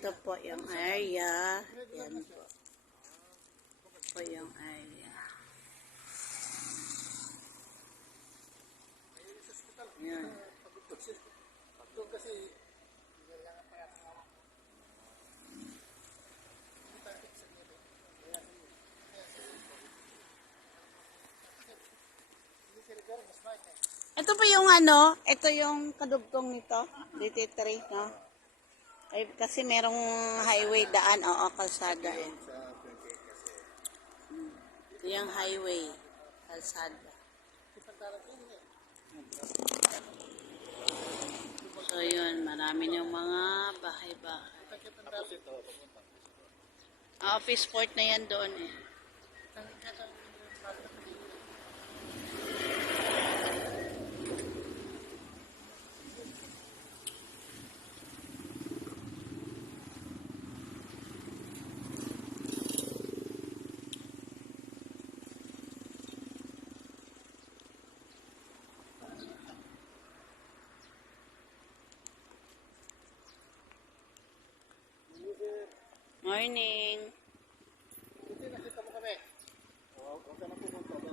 Ito po yung area. Yan po. Ito po yung area. Yan. Ito po yung ano, ito yung kadugtong nito, DT3, no? Ay, kasi merong highway daan, oo, kalsada. Ito yung highway, kalsada. So yun, marami yung mga bahay-bahay. Office port na yan doon eh. Morning. Nakita mo kami. Huwag ka na pumunta ba?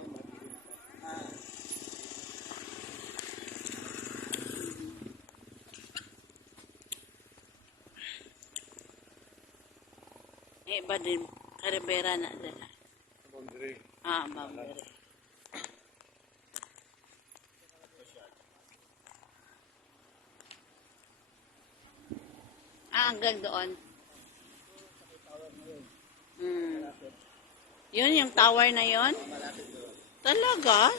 Iba din, karibera na dala. Boundary. Boundary. Hanggang doon. Yun, yung tower na yun? Talaga?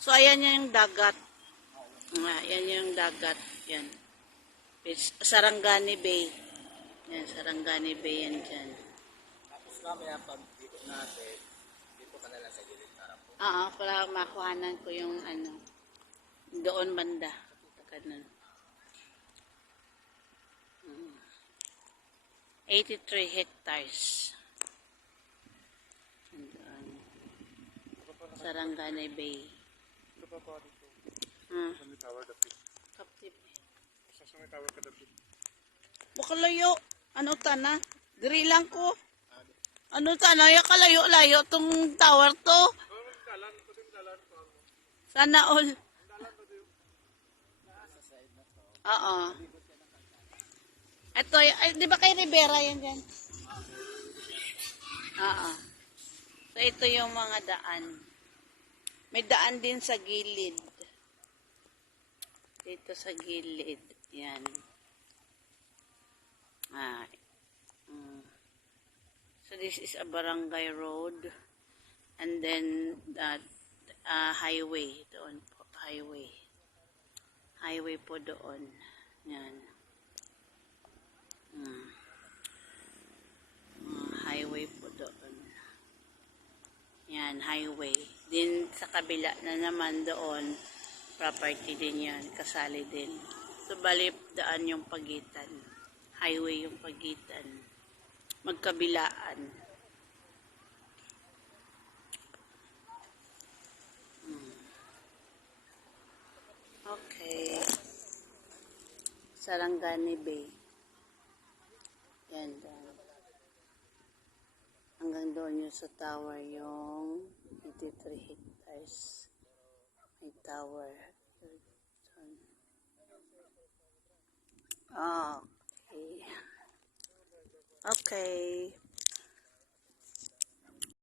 So, ayan yung dagat. Ayan yung dagat. Yan. Sarangani Bay. Yan, Sarangani Bay yan dyan. Tapos mamaya pag dito natin, dito ka na lang sa gilid para po. Para makuhanan ko yung ano, doon banda. Ganun. 83 hectares. Sarangani Bay. Ito pa po dito. Sa may tower dapit. Kaptip. Sa may tower ka dapit. Bakalayo. Ano tana? Diri lang ko. Ano tana? Ya kalayo-layo tong tower to. Sana all. Oo. Ito, ay, di ba kay Rivera yan dyan? Oo. So, ito yung mga daan. May daan din sa gilid. Dito sa gilid. Yan. So, this is a barangay road. And then, that highway. Doon po. Highway. Highway po doon. Yan. Highway po doon. Yan, highway. Din sa kabila na naman doon, property din yan, kasali din. So, bali, daan yung pagitan. Highway yung pagitan. Magkabilaan. Okay. Sarangani Bay. Yan doon. Hanggang doon yung sa tower yung 83 hectares. May tower. Okay. Okay.